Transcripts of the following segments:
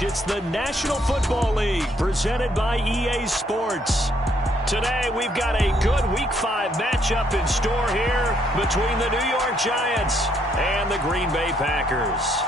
next. It's the National Football League presented by EA Sports. Today, we've got a good Week 5 matchup in store here between the New York Giants and the Green Bay Packers.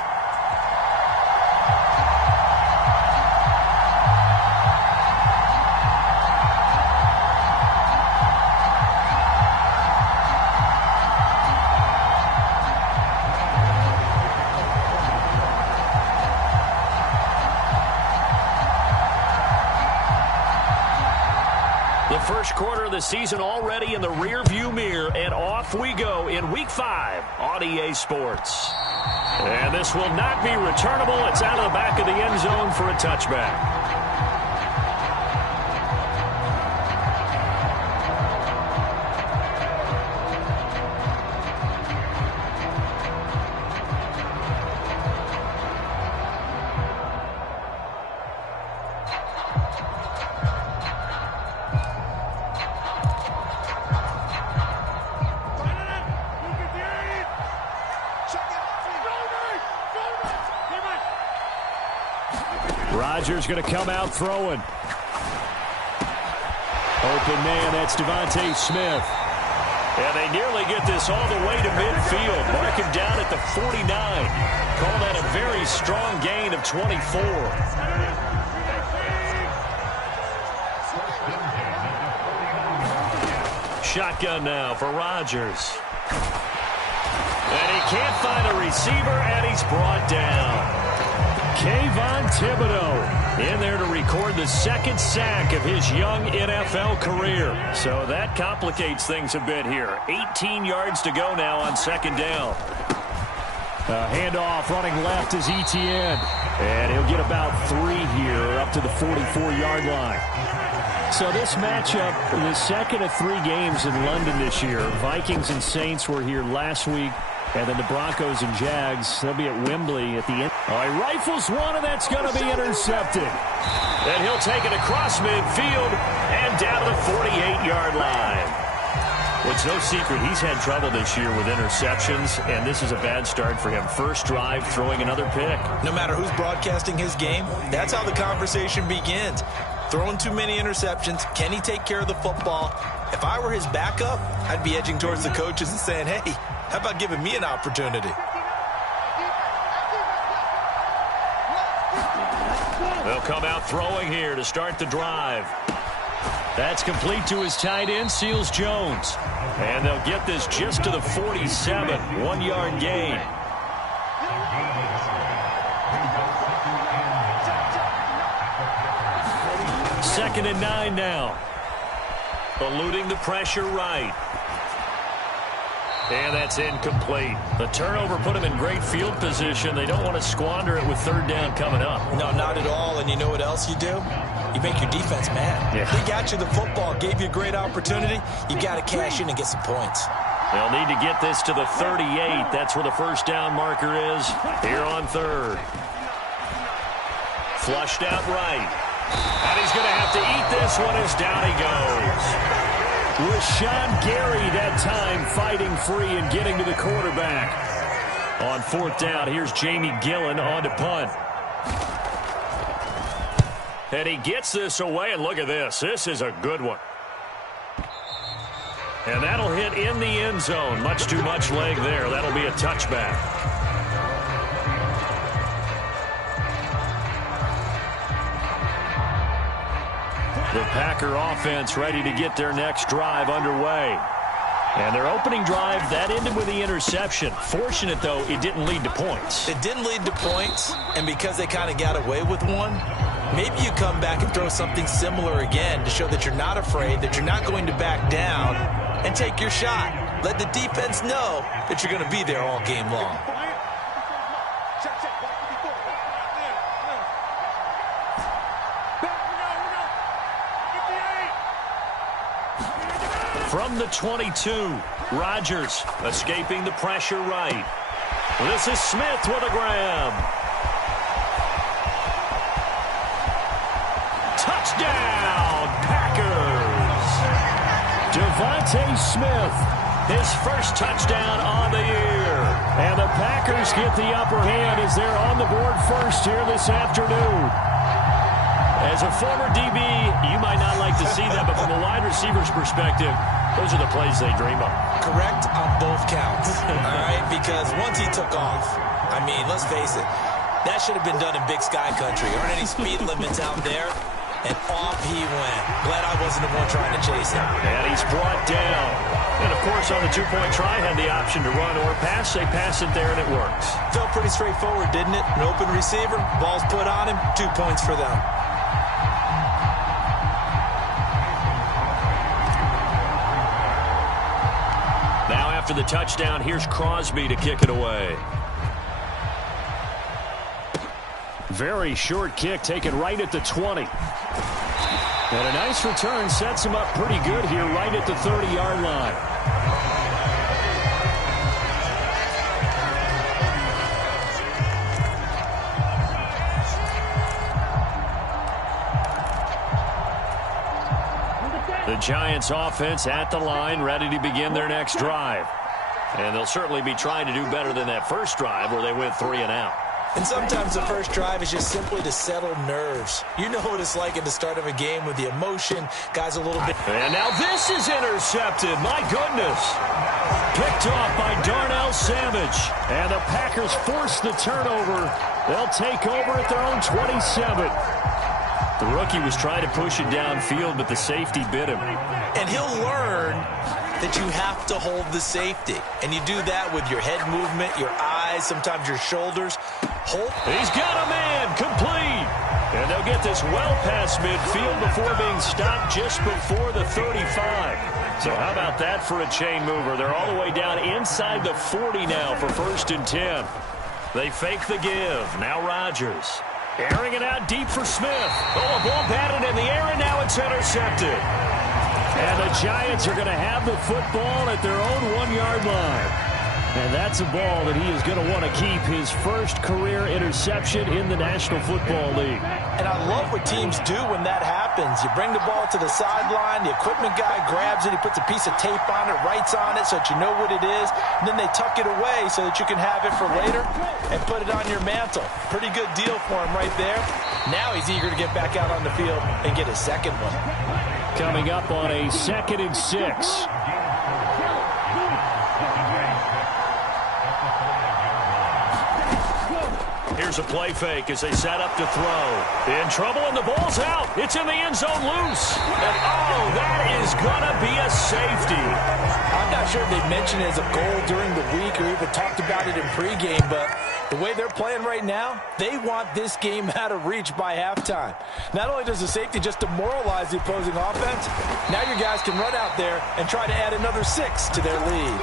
First quarter of the season already in the rear-view mirror, and off we go in Week 5 on EA Sports. And this will not be returnable. It's out of the back of the end zone for a touchback. Rodgers going to come out throwing. Open man, that's Devontae Smith. And they nearly get this all the way to midfield. Mark him down at the 49. Call that a very strong gain of 24. Shotgun now for Rodgers. And he can't find a receiver, and he's brought down. Kayvon Thibodeau in there to record the second sack of his young NFL career. So that complicates things a bit here. 18 yards to go now on second down. Handoff running left is Etienne. And he'll get about 3 here up to the 44-yard line. So this matchup, the second of 3 games in London this year. Vikings and Saints were here last week. And then the Broncos and Jags, they'll be at Wembley at the end. He rifles one, and that's going to be intercepted. And he'll take it across midfield and down to the 48-yard line. Well, it's no secret he's had trouble this year with interceptions, and this is a bad start for him. First drive, throwing another pick. No matter who's broadcasting his game, that's how the conversation begins. Throwing too many interceptions. Can he take care of the football? If I were his backup, I'd be edging towards the coaches and saying, hey, how about giving me an opportunity? They'll come out throwing here to start the drive. That's complete to his tight end, Seals Jones. And they'll get this just to the 47, 1-yard gain. Second and 9 now. Eluding the pressure right. And that's incomplete. The turnover put him in great field position. They don't want to squander it with third down coming up. No, not at all. And you know what else you do? You make your defense mad. Yeah. They got you the football, gave you a great opportunity. You got to cash in and get some points. They'll need to get this to the 38. That's where the first down marker is here on third. Flushed out right. And he's going to have to eat this one as down he goes. Rashawn Gary that time fighting free and getting to the quarterback. On fourth down, here's Jamie Gillen on to punt. And he gets this away, and look at this. This is a good one. And that'll hit in the end zone. Much too much leg there. That'll be a touchback. The Packer offense ready to get their next drive underway. And their opening drive, that ended with the interception. Fortunate, though, it didn't lead to points. It didn't lead to points, and because they kind of got away with one, maybe you come back and throw something similar again to show that you're not afraid, that you're not going to back down, and take your shot. Let the defense know that you're going to be there all game long. From the 22, Rodgers escaping the pressure right. This is Smith with a grab. Touchdown, Packers! Devontae Smith, his first touchdown on the year. And the Packers get the upper hand as they're on the board first here this afternoon. As a former DB, you might not like to see that, but from a wide receiver's perspective, those are the plays they dream of. Correct on both counts, all right? Because once he took off, I mean, let's face it, that should have been done in Big Sky Country. There aren't any speed limits out there, and off he went. Glad I wasn't the one trying to chase him. And he's brought down. And, of course, on the two-point try, had the option to run or pass. They pass it there, and it works. Felt pretty straightforward, didn't it? An open receiver, ball's put on him, 2 points for them. Now after the touchdown, here's Crosby to kick it away. Very short kick taken right at the 20. And a nice return sets him up pretty good here right at the 30-yard line. The Giants offense at the line, ready to begin their next drive. And they'll certainly be trying to do better than that first drive where they went 3 and out. And sometimes the first drive is just simply to settle nerves. You know what it's like at the start of a game with the emotion. Guys a little bit. And now this is intercepted. My goodness. Picked off by Darnell Savage. And the Packers force the turnover. They'll take over at their own 27. The rookie was trying to push it downfield, but the safety bit him. And he'll learn that you have to hold the safety. And you do that with your head movement, your eyes, sometimes your shoulders. He's got a man, complete. And they'll get this well past midfield before being stopped just before the 35. So how about that for a chain mover? They're all the way down inside the 40 now for 1st and 10. They fake the give. Now Rodgers. Airing it out deep for Smith. Oh, a ball batted in the air, and now it's intercepted. And the Giants are going to have the football at their own 1-yard line. And that's a ball that he is going to want to keep, his first career interception in the National Football League. And I love what teams do when that happens. You bring the ball to the sideline, the equipment guy grabs it, he puts a piece of tape on it, writes on it so that you know what it is, and then they tuck it away so that you can have it for later and put it on your mantle. Pretty good deal for him right there. Now he's eager to get back out on the field and get his second one. Coming up on a 2nd and 6. Here's a play fake as they set up to throw. In trouble, and the ball's out. It's in the end zone loose. And, oh, that is going to be a safety. I'm not sure if they mentioned it as a goal during the week or even talked about it in pregame, but the way they're playing right now, they want this game out of reach by halftime. Not only does the safety just demoralize the opposing offense, now your guys can run out there and try to add another 6 to their lead.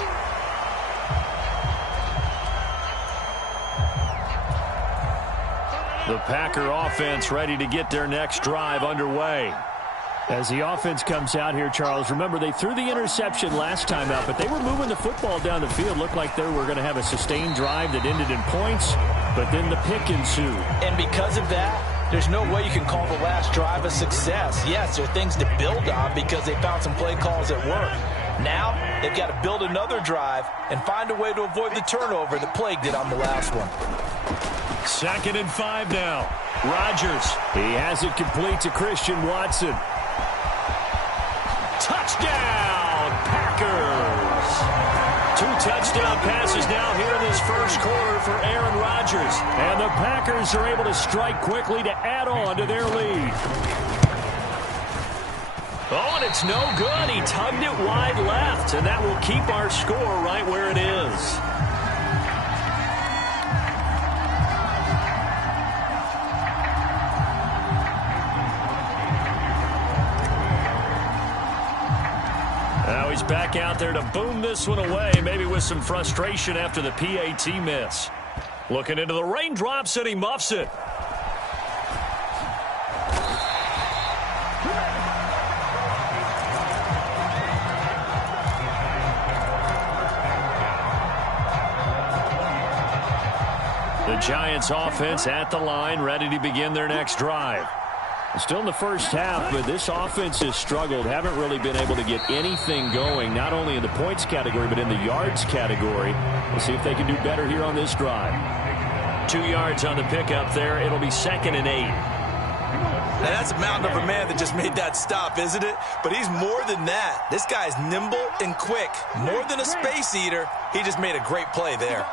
The Packer offense ready to get their next drive underway. As the offense comes out here, Charles, remember they threw the interception last time out, but they were moving the football down the field. Looked like they were going to have a sustained drive that ended in points, but then the pick ensued. And because of that, there's no way you can call the last drive a success. Yes, there are things to build on because they found some play calls that work. Now, they've got to build another drive and find a way to avoid the turnover that plagued it on the last one. 2nd and 5 now. Rodgers. He has it complete to Christian Watson. Touchdown, Packers. 2 touchdown passes now here in this first quarter for Aaron Rodgers. And the Packers are able to strike quickly to add on to their lead. Oh, and it's no good. He tugged it wide left, and that will keep our score right where it is. Now he's back out there to boom this one away, maybe with some frustration after the PAT miss. Looking into the raindrops, and he muffs it. The Giants offense at the line, ready to begin their next drive. Still in the first half, but this offense has struggled. Haven't really been able to get anything going, not only in the points category, but in the yards category. We'll see if they can do better here on this drive. 2 yards on the pickup there. It'll be 2nd and 8. Now, that's a mountain of a man that just made that stop, isn't it? But he's more than that. This guy's nimble and quick. More than a space eater, he just made a great play there.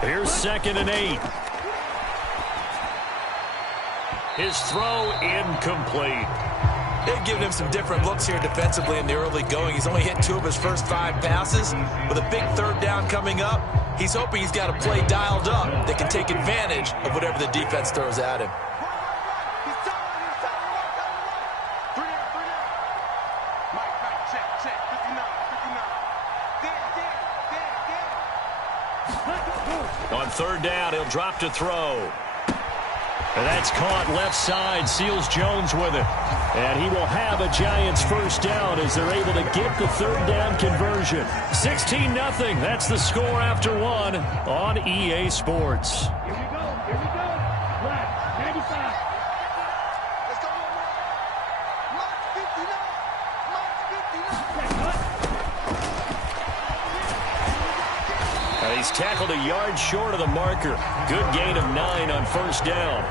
Here's 2nd and 8. His throw incomplete. They've given him some different looks here defensively in the early going. He's only hit 2 of his first 5 passes. With a big 3rd down coming up, he's hoping he's got a play dialed up that can take advantage of whatever the defense throws at him. On 3rd down, he'll drop to throw. And that's caught left side. Seals Jones with it. And he will have a Giants first down as they're able to get the 3rd down conversion. 16-0. That's the score after 1 on EA Sports. Here we go. Here we go. Black, 95. Let's go. Mark 59. Mark 59. He's tackled a yard short of the marker. Good gain of 9 on 1st down.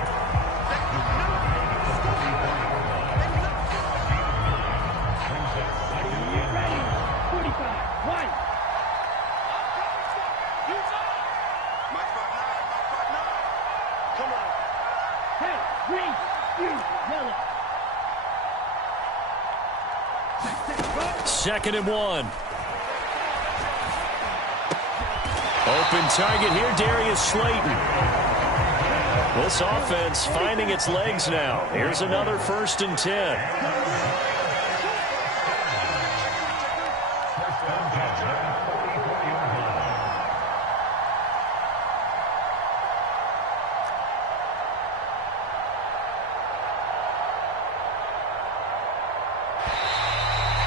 Second and 1. Open target here, Darius Slayton. This offense finding its legs now. Here's another 1st and 10.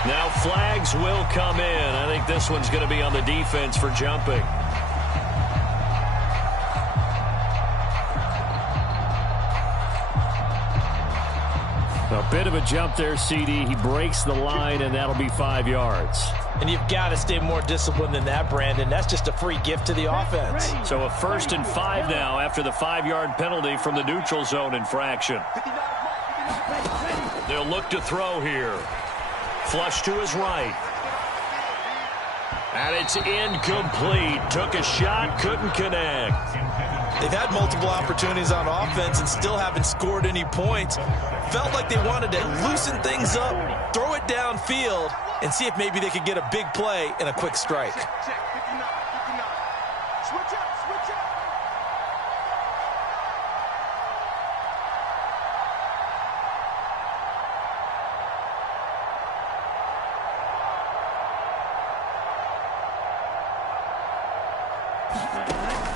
Now flags will come in. I think this one's going to be on the defense for jumping. A bit of a jump there, CD. He breaks the line, and that'll be 5 yards. And you've got to stay more disciplined than that, Brandon. That's just a free gift to the offense. So a 1st and 5 now after the 5-yard penalty from the neutral zone infraction. They'll look to throw here. Flush to his right. And it's incomplete. Took a shot, couldn't connect. They've had multiple opportunities on offense and still haven't scored any points. Felt like they wanted to loosen things up, throw it downfield, and see if maybe they could get a big play and a quick strike. Switch up, switch up.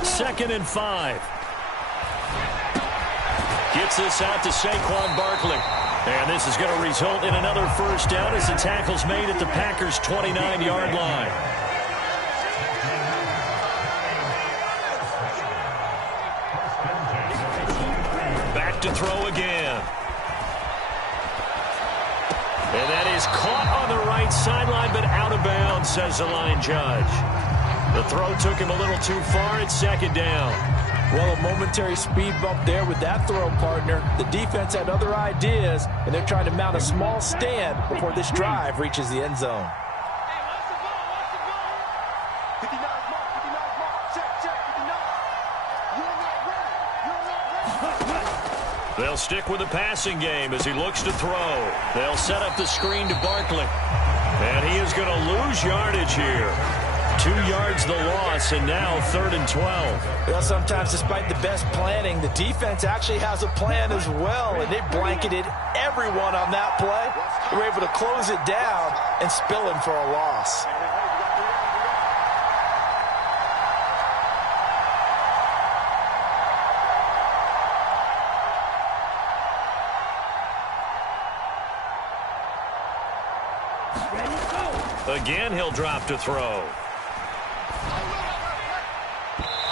Second and 5. Gets this out to Saquon Barkley. And this is going to result in another 1st down as the tackle's made at the Packers' 29-yard line. Back to throw again. And that is caught on the right sideline, but out of bounds, says the line judge. The throw took him a little too far. It's 2nd down. Well, a momentary speed bump there with that throw, partner. The defense had other ideas, and they're trying to mount a small stand before this drive reaches the end zone. They'll stick with the passing game as he looks to throw. They'll set up the screen to Barkley. And he is going to lose yardage here. 2 yards the loss, and now 3rd and 12. Well, sometimes despite the best planning, the defense actually has a plan as well, and they blanketed everyone on that play. They were able to close it down and spill him for a loss. Again, he'll drop to throw.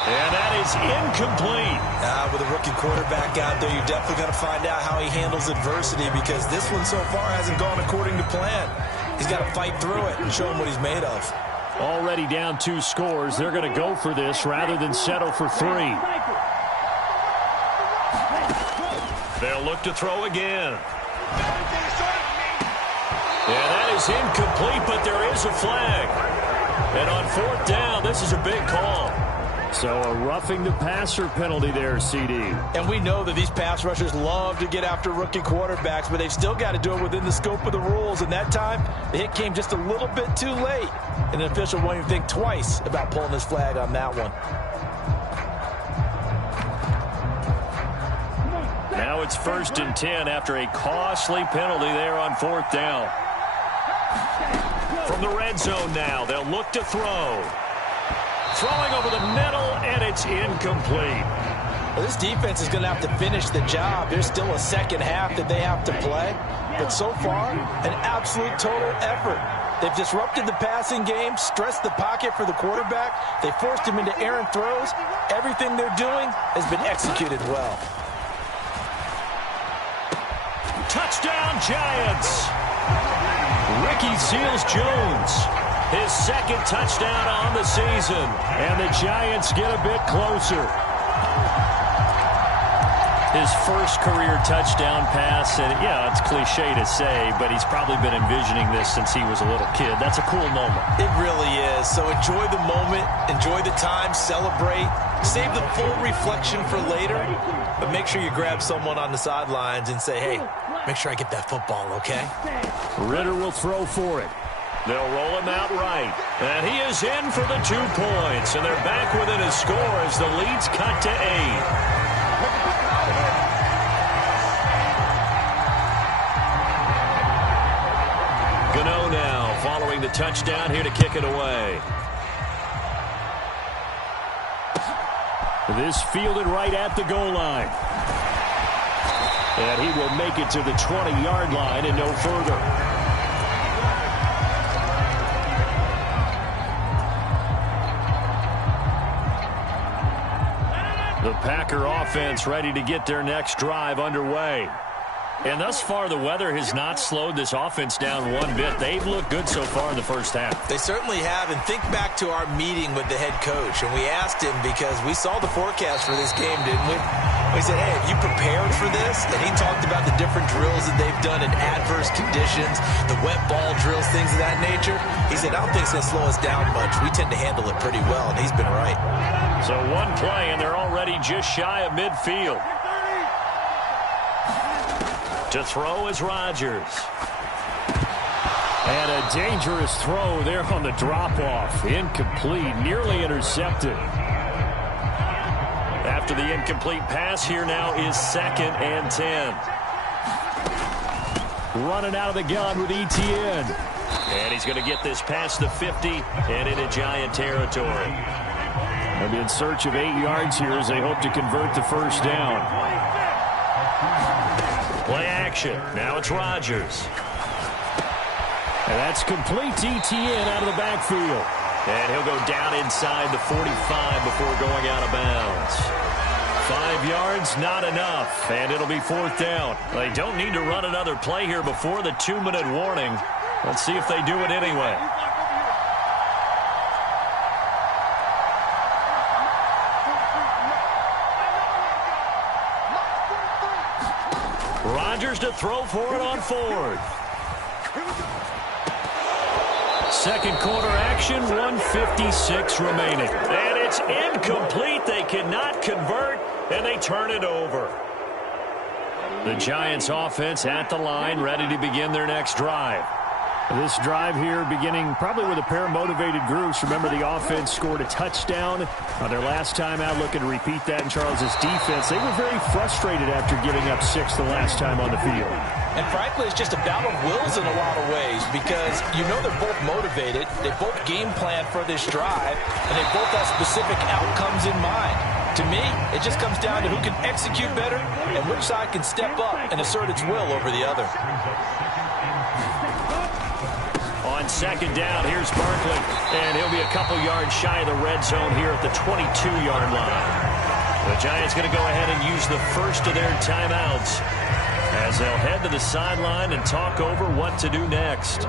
And that is is incomplete. With a rookie quarterback out there, you're definitely going to find out how he handles adversity, because this one so far hasn't gone according to plan. He's got to fight through it and show him what he's made of. Already down 2 scores. They're going to go for this rather than settle for 3. They'll look to throw again. Yeah, that is incomplete, but there is a flag. And on 4th down, this is a big call. So a roughing the passer penalty there, CD. And we know that these pass rushers love to get after rookie quarterbacks, but they've still got to do it within the scope of the rules. And that time, the hit came just a little bit too late. And an official won't even think twice about pulling his flag on that one. Now it's 1st and 10 after a costly penalty there on 4th down. From the red zone now, they'll look to throw. Throwing over the middle, and it's incomplete. Well, this defense is going to have to finish the job. There's still a second half that they have to play. But so far, an absolute total effort. They've disrupted the passing game, stressed the pocket for the quarterback. They forced him into errant throws. Everything they're doing has been executed well. Touchdown, Giants! Ricky Seals-Jones, his 2nd touchdown on the season, and the Giants get a bit closer. His first career touchdown pass, and yeah, it's cliche to say, but he's probably been envisioning this since he was a little kid. That's a cool moment. It really is. So enjoy the moment, enjoy the time, celebrate, save the full reflection for later, but make sure you grab someone on the sidelines and say, hey, make sure I get that football, okay? Ritter will throw for it. They'll roll him out right. And he is in for the 2 points. And they're back within a score as the lead's cut to 8. Gano now following the touchdown here to kick it away. This fielded right at the goal line. And he will make it to the 20-yard line and no further. The Packer offense ready to get their next drive underway. And thus far, the weather has not slowed this offense down one bit. They've looked good so far in the first half. They certainly have. And think back to our meeting with the head coach. And we asked him, because we saw the forecast for this game, didn't we? We said, hey, have you prepared for this? And he talked about the different drills that they've done in adverse conditions, the wet ball drills, things of that nature. He said, I don't think it's going to slow us down much. We tend to handle it pretty well, and he's been right. So one play, and they're already just shy of midfield. To throw is Rodgers. And a dangerous throw there on the drop-off. Incomplete, nearly intercepted. After the incomplete pass, here now is 2nd and 10. Running out of the gun with Etienne. And he's going to get this past the 50 and into Giant territory. They'll be in search of 8 yards here as they hope to convert the first down. Play action. Now it's Rodgers. And that's complete to Etienne out of the backfield. And he'll go down inside the 45 before going out of bounds. 5 yards, not enough. And it'll be 4th down. They don't need to run another play here before the 2-minute warning. Let's see if they do it anyway. Rodgers to throw for it on 4th. 2nd quarter action, 1:56 remaining. And it's incomplete. They cannot convert, and they turn it over. The Giants offense at the line, ready to begin their next drive. This drive here beginning probably with a pair of motivated groups. Remember, the offense scored a touchdown on their last time out. Looking to repeat that in Charles's defense. They were very frustrated after giving up 6 the last time on the field. And frankly, it's just a battle of wills in a lot of ways, because you know they're both motivated. They both game plan for this drive, and they both have specific outcomes in mind. To me, it just comes down to who can execute better and which side can step up and assert its will over the other. On 2nd down, here's Barkley, and he'll be a couple yards shy of the red zone here at the 22-yard line. The Giants going to go ahead and use the first of their timeouts as they'll head to the sideline and talk over what to do next.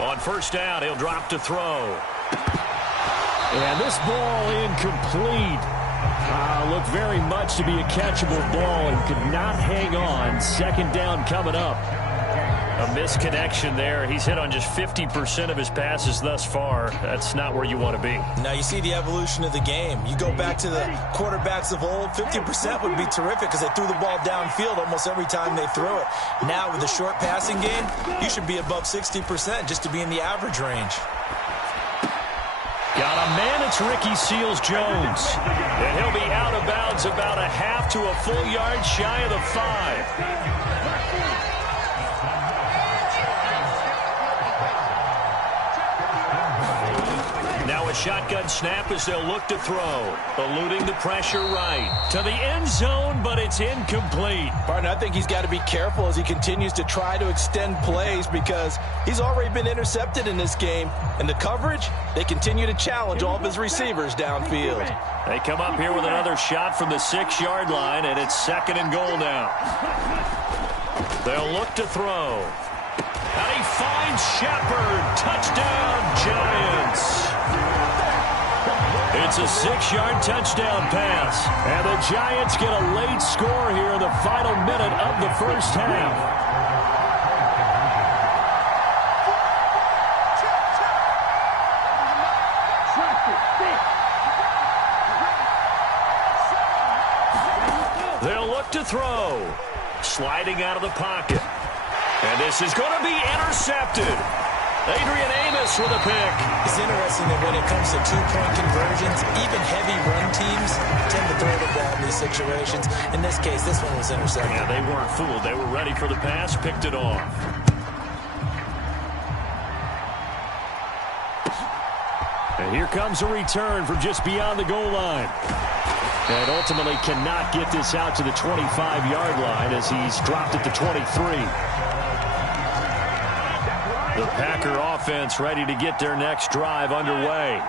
On first down, he'll drop to throw. And this ball incomplete. Looked very much to be a catchable ball and could not hang on. Second down coming up. A misconnection there. He's hit on just 50% of his passes thus far. That's not where you want to be. Now you see the evolution of the game. You go back to the quarterbacks of old, 50% would be terrific because they threw the ball downfield almost every time they threw it. Now with the short passing game, you should be above 60% just to be in the average range. Got a man, it's Ricky Seals-Jones. And he'll be out of bounds about a half to a full yard shy of the 5. Now a shotgun snap as they'll look to throw. Eluding the pressure right. To the end zone, but it's incomplete. Partner, I think he's got to be careful as he continues to try to extend plays because he's already been intercepted in this game. And the coverage, they continue to challenge all of his receivers downfield. They come up here with another shot from the 6-yard line, and it's 2nd and goal now. They'll look to throw. And he finds Shepard. Touchdown, Giants. It's a 6-yard touchdown pass. And the Giants get a late score here in the final minute of the first half. They'll look to throw. Sliding out of the pocket. And this is going to be intercepted. Adrian Amos with a pick. It's interesting that when it comes to two-point conversions, even heavy run teams tend to throw the ball in these situations. In this case, this one was intercepted. Yeah, they weren't fooled. They were ready for the pass, picked it off. And here comes a return from just beyond the goal line. And ultimately cannot get this out to the 25-yard line as he's dropped it to 23. The Packer offense ready to get their next drive underway.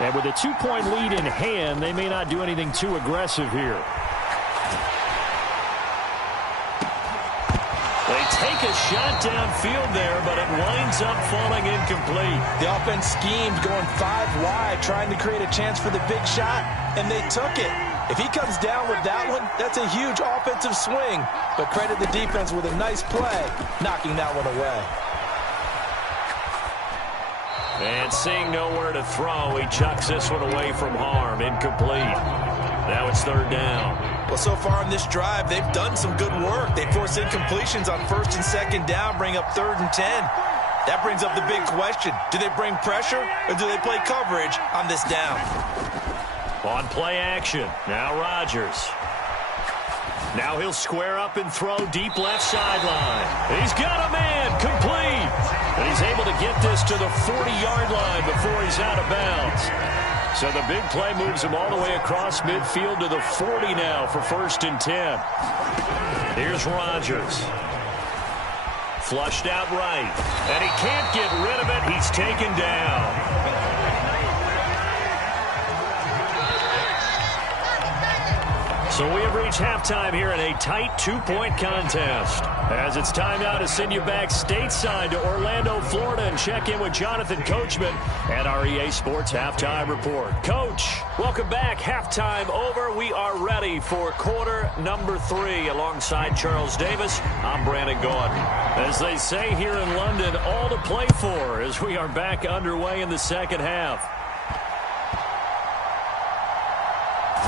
And with a 2-point lead in hand, they may not do anything too aggressive here. They take a shot downfield there, but it winds up falling incomplete. The offense schemed going 5 wide, trying to create a chance for the big shot, and they took it. If he comes down with that one, that's a huge offensive swing. But credit the defense with a nice play, knocking that one away. And seeing nowhere to throw, he chucks this one away from harm. Incomplete. Now it's 3rd down. Well, so far in this drive, they've done some good work. They force incompletions on 1st and 2nd down, bring up 3rd and 10. That brings up the big question. Do they bring pressure or do they play coverage on this down? On play action. Now Rodgers. Now he'll square up and throw deep left sideline. He's got a man. Complete. And he's able to get this to the 40-yard line before he's out of bounds. So the big play moves him all the way across midfield to the 40 now for 1st and 10. Here's Rodgers. Flushed out right. And he can't get rid of it. He's taken down. So we have reached halftime here in a tight 2-point contest. As it's time now to send you back stateside to Orlando, Florida, and check in with Jonathan Coachman at our EA Sports Halftime Report. Coach, welcome back. Halftime over. We are ready for quarter number 3. Alongside Charles Davis, I'm Brandon Gordon. As they say here in London, all to play for as we are back underway in the second half.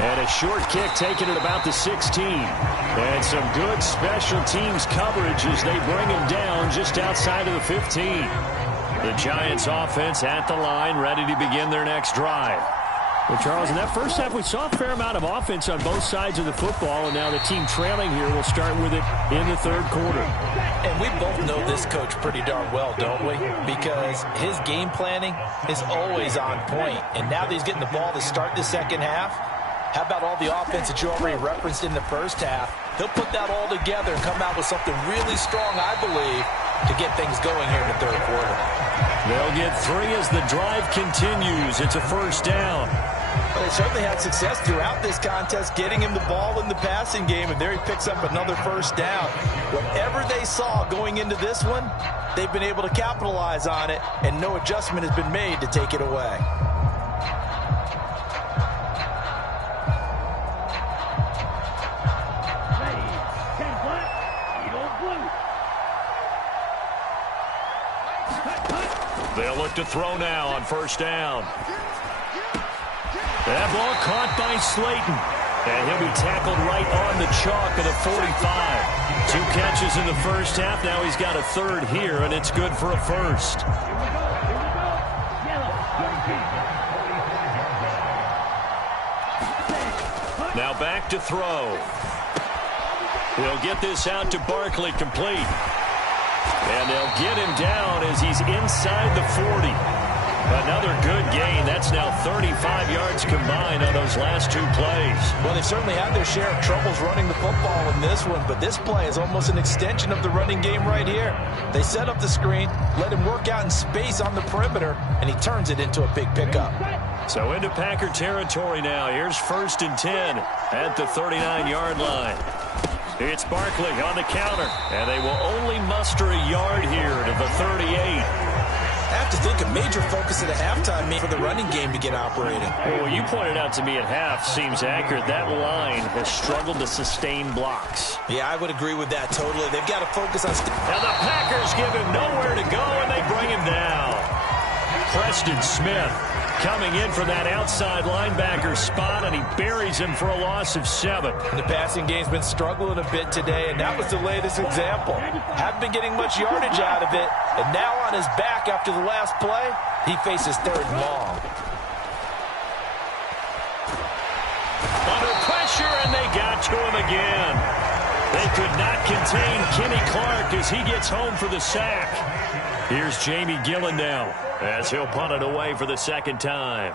And a short kick taken at about the 16. And some good special teams coverage as they bring him down just outside of the 15. The Giants offense at the line, ready to begin their next drive. Well, Charles, in that first half, we saw a fair amount of offense on both sides of the football, and now the team trailing here will start with it in the 3rd quarter. And we both know this coach pretty darn well, don't we? Because his game planning is always on point. And now that he's getting the ball to start the second half, how about all the offense that you already referenced in the first half? He'll put that all together and come out with something really strong, I believe, to get things going here in the third quarter. They'll get 3 as the drive continues. It's a first down. Well, they certainly had success throughout this contest, getting him the ball in the passing game, and there he picks up another first down. Whatever they saw going into this one, they've been able to capitalize on it, and no adjustment has been made to take it away. They'll look to throw now on first down. That ball caught by Slayton. And he'll be tackled right on the chalk of the 45. 2 catches in the first half. Now he's got a third here, and it's good for a first. Now back to throw. He'll get this out to Barkley, complete. And they'll get him down as he's inside the 40. Another good gain. That's now 35 yards combined on those last 2 plays. Well, they certainly had their share of troubles running the football in this one, but this play is almost an extension of the running game right here. They set up the screen, let him work out in space on the perimeter, and he turns it into a big pickup. So into Packer territory now. Here's 1st and 10 at the 39-yard line. It's Barkley on the counter, and they will only muster a yard here to the 38. I have to think a major focus at a halftime for the running game to get operating. Well, what you pointed out to me at half seems accurate. That line has struggled to sustain blocks. Yeah, I would agree with that totally. They've got to focus on... And the Packers give him nowhere to go, and they bring him down. Preston Smith coming in for that outside linebacker spot, and he buries him for a loss of 7. The passing game's been struggling a bit today, and that was the latest example. Haven't been getting much yardage out of it, and now on his back after the last play, he faces 3rd and long. Under pressure, and they got to him again. They could not contain Kenny Clark as he gets home for the sack. Here's Jamie Gillen now, as he'll punt it away for the 2nd time.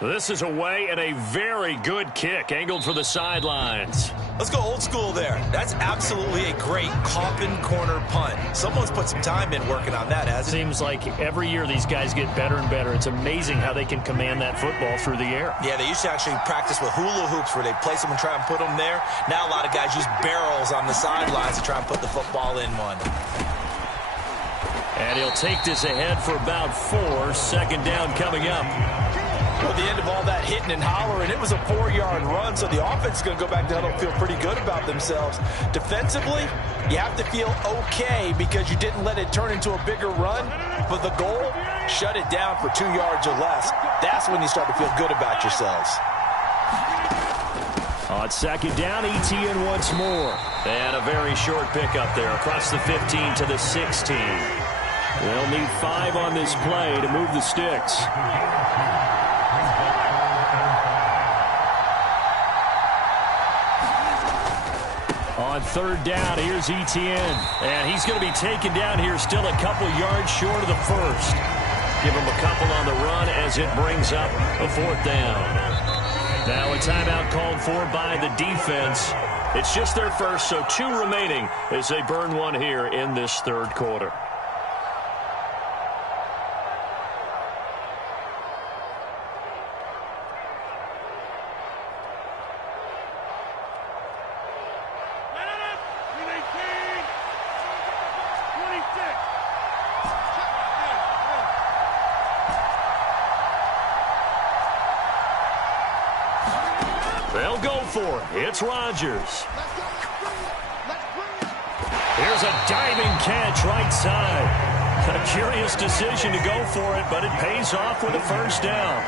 This is away, and a very good kick angled for the sidelines. Let's go old school there. That's absolutely a great coffin corner punt. Someone's put some time in working on that, hasn't it? Seems like every year these guys get better and better. It's amazing how they can command that football through the air. Yeah, they used to actually practice with hula hoops where they place them and try and put them there. Now a lot of guys use barrels on the sidelines to try and put the football in one. And he'll take this ahead for about 4. 2nd down coming up. Well, the end of all that hitting and hollering, it was a 4-yard run, so the offense is going to go back down and feel pretty good about themselves. Defensively, you have to feel okay because you didn't let it turn into a bigger run, but the goal, shut it down for 2 yards or less. That's when you start to feel good about yourselves. On 2nd down, ETN once more. And a very short pickup there across the 15 to the 16. They'll need 5 on this play to move the sticks. On 3rd down, here's ETN. And he's going to be taken down here still a couple yards short of the 1st. Give him a couple on the run as it brings up a 4th down. Now a timeout called for by the defense. It's just their first, so 2 remaining as they burn 1 here in this 3rd quarter. They'll go for it. It's Rodgers. Here's a diving catch right side. A curious decision to go for it, but it pays off with a 1st down.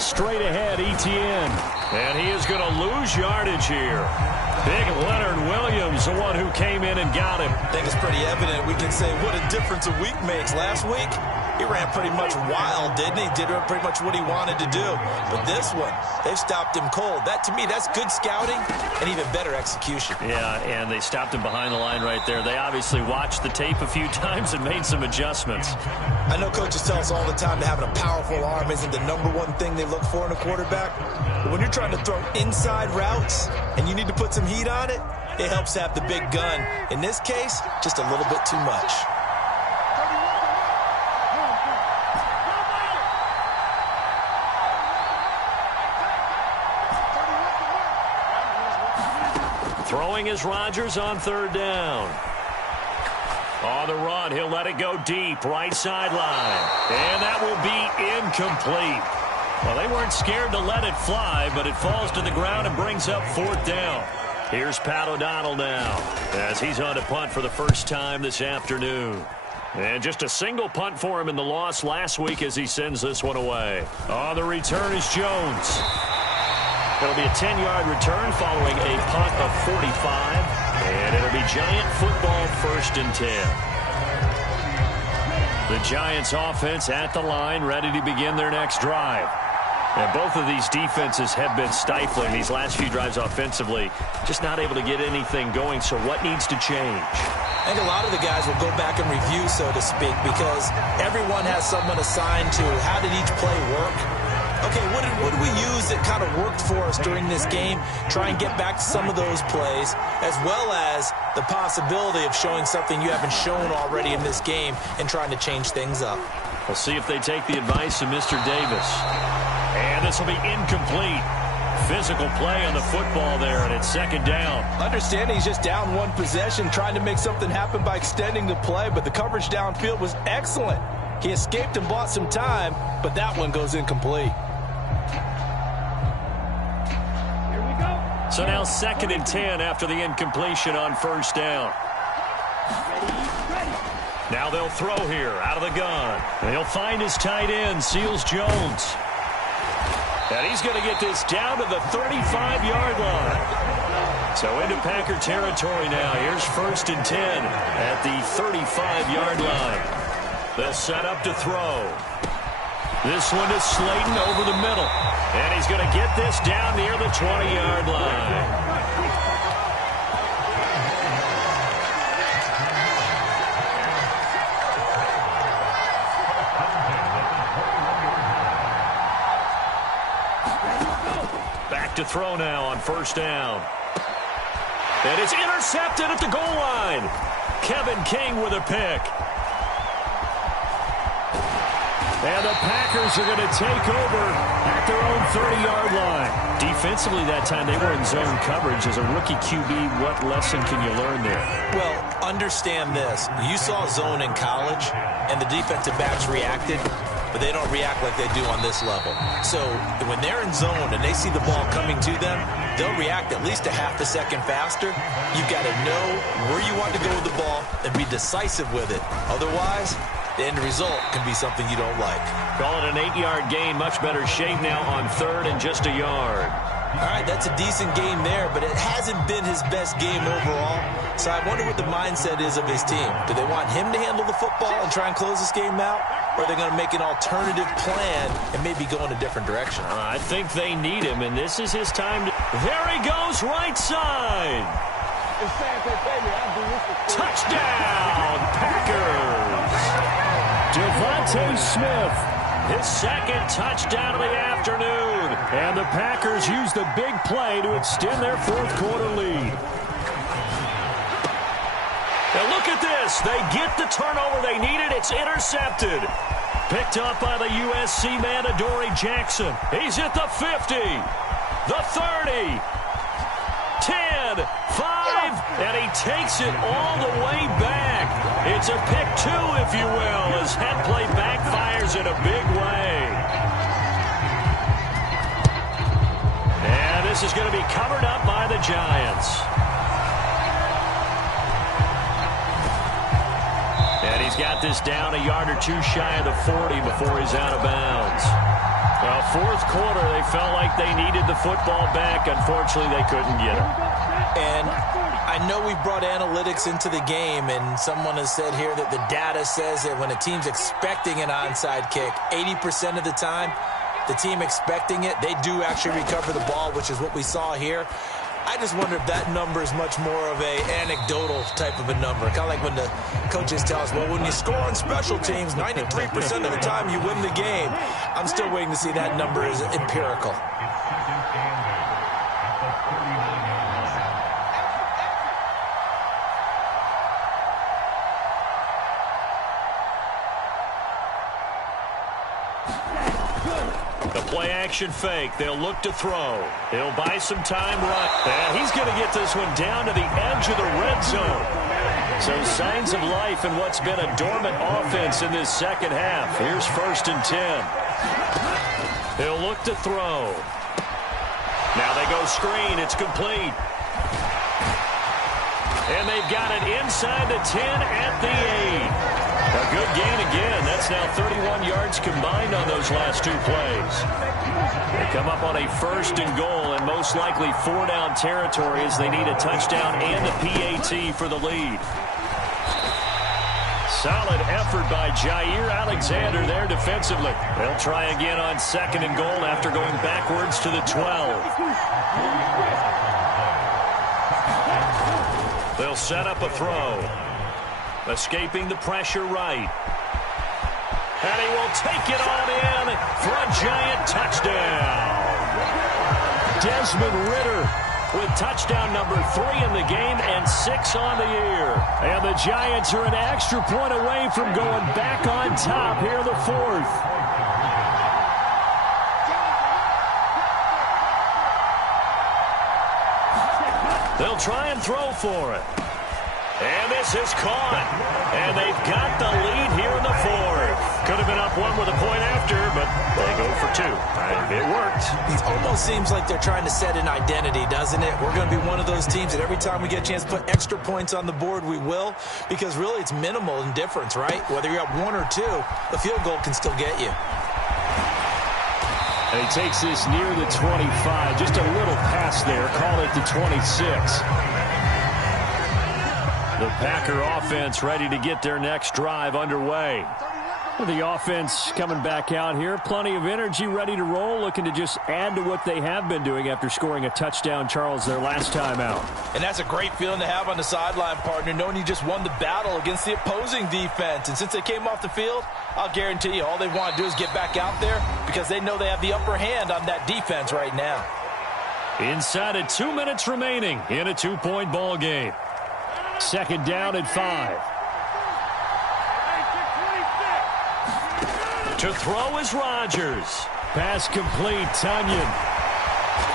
Straight ahead, ETN. And he is going to lose yardage here. Big Leonard Williams, the one who came in and got him. I think it's pretty evident. We can say what a difference a week makes. Last week, He ran pretty much wild, didn't he? Did pretty much what he wanted to do. But this one, they've stopped him cold. That, to me, that's good scouting and even better execution. Yeah, and they stopped him behind the line right there. They obviously watched the tape a few times and made some adjustments. I know coaches tell us all the time that having a powerful arm isn't the #1 thing they look for in a quarterback. But when you're trying to throw inside routes and you need to put some heat on it, it helps to have the big gun. In this case, just a little bit too much. Throwing is Rodgers on 3rd down. On the run, he'll let it go deep, right sideline. And that will be incomplete. Well, they weren't scared to let it fly, but it falls to the ground and brings up 4th down. Here's Pat O'Donnell now, as he's on to punt for the first time this afternoon. And just a single punt for him in the loss last week as he sends this one away. On the return is Jones. It'll be a 10-yard return following a punt of 45. And it'll be Giant football 1st and 10. The Giants offense at the line, ready to begin their next drive. And both of these defenses have been stifling these last few drives offensively. Just not able to get anything going, so what needs to change? I think a lot of the guys will go back and review, so to speak, because everyone has someone assigned to how did each play work. Okay, what did we use that kind of worked for us during this game? Try and get back to some of those plays, as well as the possibility of showing something you haven't shown already in this game and trying to change things up. We'll see if they take the advice of Mr. Davis. And this will be incomplete. Physical play on the football there, and it's 2nd down. Understanding he's just down 1 possession, trying to make something happen by extending the play, but the coverage downfield was excellent. He escaped and bought some time, but that one goes incomplete. So now 2nd and 10 after the incompletion on 1st down. Now they'll throw here out of the gun. And he'll find his tight end, Seals Jones. And he's going to get this down to the 35-yard line. So into Packer territory now. Here's 1st and 10 at the 35-yard line. They'll set up to throw. This one is Slayton over the middle. And he's going to get this down near the 20-yard line. Back to throw now on 1st down. And it's intercepted at the goal line. Kevin King with a pick. And the Packers are going to take over at their own 30-yard line. Defensively that time, they were in zone coverage. As a rookie QB, what lesson can you learn there? Well, understand this. You saw zone in college, and the defensive backs reacted, but they don't react like they do on this level. So when they're in zone and they see the ball coming to them, they'll react at least a half a second faster. You've got to know where you want to go with the ball and be decisive with it. Otherwise, the end result can be something you don't like. Call it an 8-yard gain. Much better shape now on 3rd and just a yard. All right, that's a decent game there, but it hasn't been his best game overall. So I wonder what the mindset is of his team. Do they want him to handle the football and try and close this game out? Or are they going to make an alternative plan and maybe go in a different direction? I think they need him, and this is his time. There he goes, right side. Touchdown, Packers. Devontae Smith, his 2nd touchdown of the afternoon. And the Packers use the big play to extend their 4th quarter lead. And look at this. They get the turnover they needed. It's intercepted. Picked up by the USC man, Adoree Jackson. He's at the 50, the 30, 10, 5, and he takes it all the way back. It's a pick 2, if you will, as head play backfires in a big way. And this is going to be covered up by the Giants. And he's got this down a yard or two shy of the 40 before he's out of bounds. Well, fourth quarter, they felt like they needed the football back. Unfortunately, they couldn't get it. And I know we brought analytics into the game, and someone has said here that the data says that when a team's expecting an onside kick, 80% of the time, the team expecting it, they do actually recover the ball, which is what we saw here. I just wonder if that number is much more of an anecdotal type of a number. Kind of like when the coaches tell us, well, when you score on special teams, 93% of the time you win the game. I'm still waiting to see that number is empirical. The play-action fake. They'll look to throw. He'll buy some time. And he's going to get this one down to the edge of the red zone. So signs of life in what's been a dormant offense in this second half. Here's 1st and 10. He'll look to throw. Now they go screen. It's complete. And they've got it inside the 10 at the 8. A good gain again. That's now 31 yards combined on those last 2 plays. They come up on a 1st and goal, and most likely 4-down territory as they need a touchdown and a PAT for the lead. Solid effort by Jair Alexander there defensively. They'll try again on 2nd and goal after going backwards to the 12. They'll set up a throw. Escaping the pressure right. And he will take it on in for a giant touchdown. Desmond Ridder with touchdown number 3 in the game and 6 on the year. And the Giants are an extra point away from going back on top here in the 4th. They'll try and throw for it. And this is caught. And they've got the lead here in the 4th. Could have been up 1 with a point after, but they go for 2. And it worked. It almost seems like they're trying to set an identity, doesn't it? We're going to be one of those teams that every time we get a chance to put extra points on the board, we will. Because really it's minimal in difference, right? Whether you're up 1 or 2, the field goal can still get you. And he takes this near the 25. Just a little pass there. Call it the 26. The Packer offense ready to get their next drive underway. The offense coming back out here. Plenty of energy, ready to roll, looking to just add to what they have been doing after scoring a touchdown, Charles, their last time out. And that's a great feeling to have on the sideline, partner, knowing you just won the battle against the opposing defense. And since they came off the field, I'll guarantee you all they want to do is get back out there because they know they have the upper hand on that defense right now. Inside of 2 minutes remaining in a 2-point ball game. 2nd down at 5. To throw is Rodgers. Pass complete, Tunyon.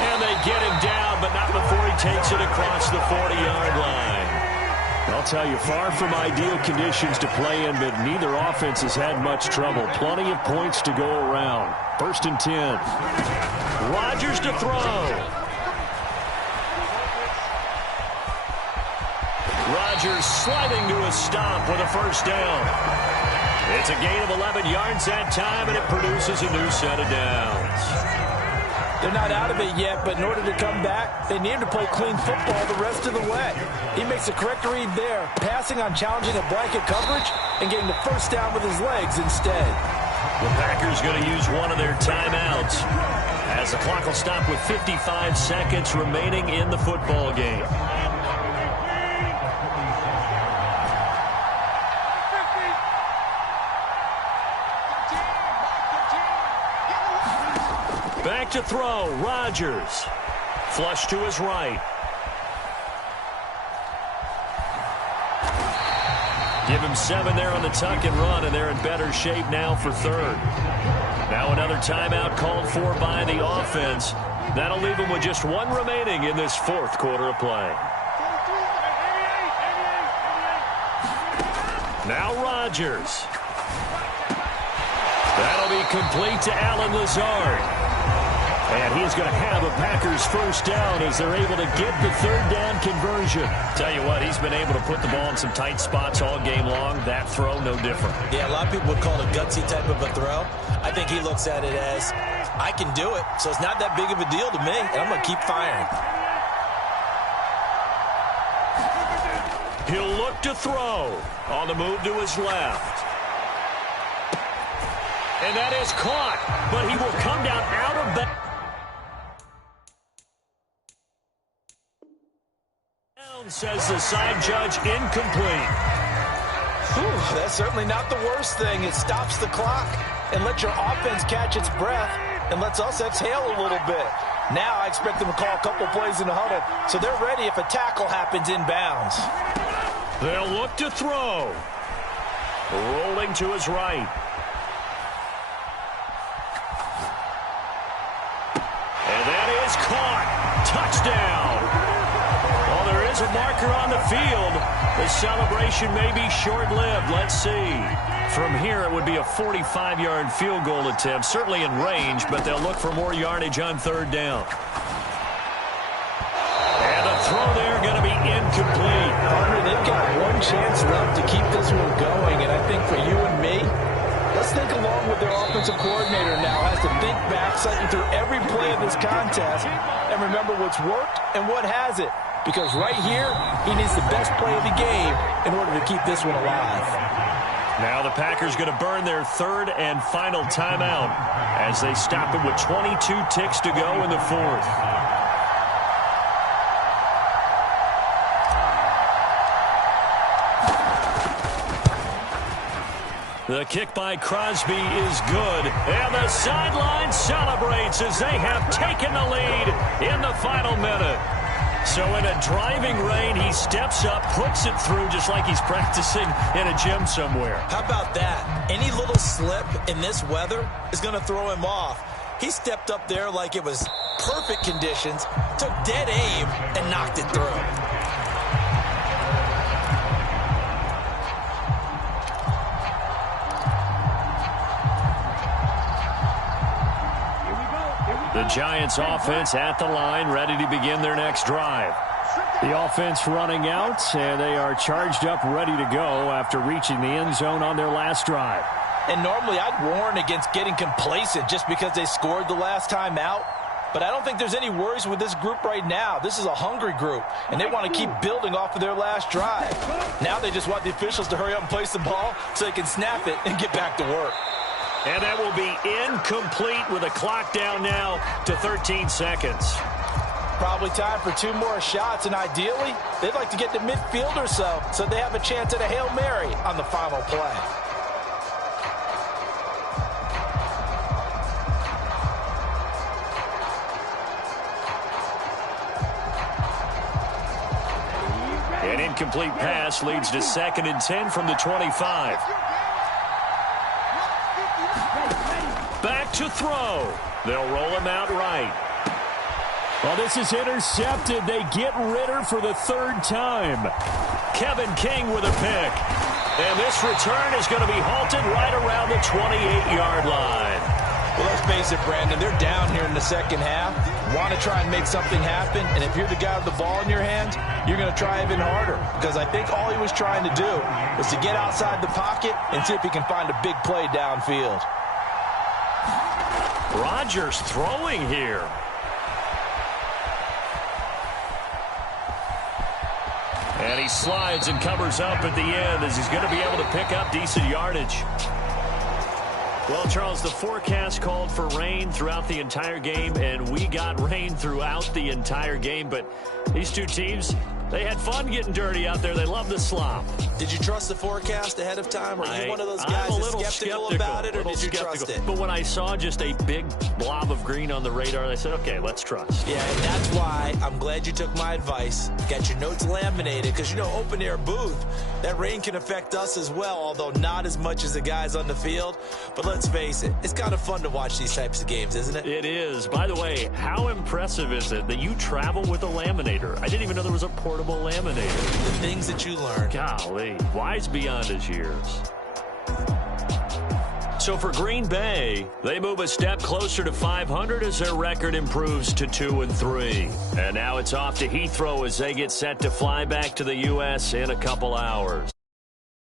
And they get him down, but not before he takes it across the 40-yard line. I'll tell you, far from ideal conditions to play in, but neither offense has had much trouble. Plenty of points to go around. 1st and 10. Rodgers to throw. Rodgers sliding to a stop with a 1st down. It's a gain of 11 yards that time, and it produces a new set of downs. They're not out of it yet, but in order to come back, they need to play clean football the rest of the way. He makes the correct read there, passing on challenging a blanket coverage and getting the 1st down with his legs instead. The Packers going to use one of their timeouts as the clock will stop with 55 seconds remaining in the football game. Back to throw, Rodgers. Flush to his right. Give him 7 there on the tuck and run, and they're in better shape now for 3rd. Now another timeout called for by the offense. That'll leave them with just 1 remaining in this 4th quarter of play. Now Rodgers. That'll be complete to Allen Lazard. And he's going to have a Packers 1st down as they're able to get the 3rd down conversion. Tell you what, he's been able to put the ball in some tight spots all game long. That throw, no different. Yeah, a lot of people would call it a gutsy type of a throw. I think he looks at it as I can do it, so it's not that big of a deal to me, and I'm going to keep firing. He'll look to throw on the move to his left. And that is caught, but he will come down out of bounds. Says the side judge, incomplete. Whew, that's certainly not the worst thing. It stops the clock and lets your offense catch its breath and lets us exhale a little bit. Now I expect them to call a couple plays in the huddle, so they're ready if a tackle happens inbounds. They'll look to throw. Rolling to his right. And that is caught. Touchdown. Well, there is a marker on the field. The celebration may be short-lived. Let's see. From here, it would be a 45-yard field goal attempt, certainly in range, but they'll look for more yardage on third down. And the throw there going to be incomplete. Partner, they've got one chance left to keep this one going, and I think for you and me, let's think along with their offensive coordinator now. Has to think back, cycling through every play of this contest, and remember what's worked and what hasn't. Because right here, he needs the best play of the game in order to keep this one alive. Now the Packers going to burn their third and final timeout as they stop it with 22 ticks to go in the fourth. The kick by Crosby is good, and the sideline celebrates as they have taken the lead in the final minute. So in a driving rain, he steps up, puts it through just like he's practicing in a gym somewhere. How about that? Any little slip in this weather is going to throw him off. He stepped up there like it was perfect conditions, took dead aim, and knocked it through. The Giants offense at the line, ready to begin their next drive. The offense running out, and they are charged up, ready to go after reaching the end zone on their last drive. And normally I'd warn against getting complacent just because they scored the last time out. But I don't think there's any worries with this group right now. This is a hungry group, and they want to keep building off of their last drive. Now they just want the officials to hurry up and place the ball so they can snap it and get back to work. And that will be incomplete with a clock down now to 13 seconds. Probably time for two more shots, and ideally, they'd like to get to midfield or so they have a chance at a Hail Mary on the final play. An incomplete pass leads to 2nd and 10 from the 25. Back to throw. They'll roll him out right. Well, this is intercepted. They get Ritter for the third time. Kevin King with a pick. And this return is going to be halted right around the 28-yard line. Well, let's face it, Brandon, they're down here in the second half. Want to try and make something happen, and if you're the guy with the ball in your hands, you're going to try even harder. Because I think all he was trying to do was to get outside the pocket and see if he can find a big play downfield. Rodgers throwing here. And he slides and covers up at the end as he's going to be able to pick up decent yardage. Well, Charles, the forecast called for rain throughout the entire game, and we got rain throughout the entire game. But these two teams, they had fun getting dirty out there. They love the slop. Did you trust the forecast ahead of time? Are you one of those guys that's skeptical about it, or did you trust it? But when I saw just a big blob of green on the radar, I said, okay, let's trust. Yeah, and that's why I'm glad you took my advice. Got your notes laminated, because, you know, open-air booth, that rain can affect us as well, although not as much as the guys on the field. But let's face it, it's kind of fun to watch these types of games, isn't it? It is. By the way, how impressive is it that you travel with a laminator? I didn't even know there was a portable laminator. The things that you learn. Golly, wise beyond his years. So for Green Bay, they move a step closer to 500 as their record improves to 2-3. And now it's off to Heathrow as they get set to fly back to the U.S. in a couple hours.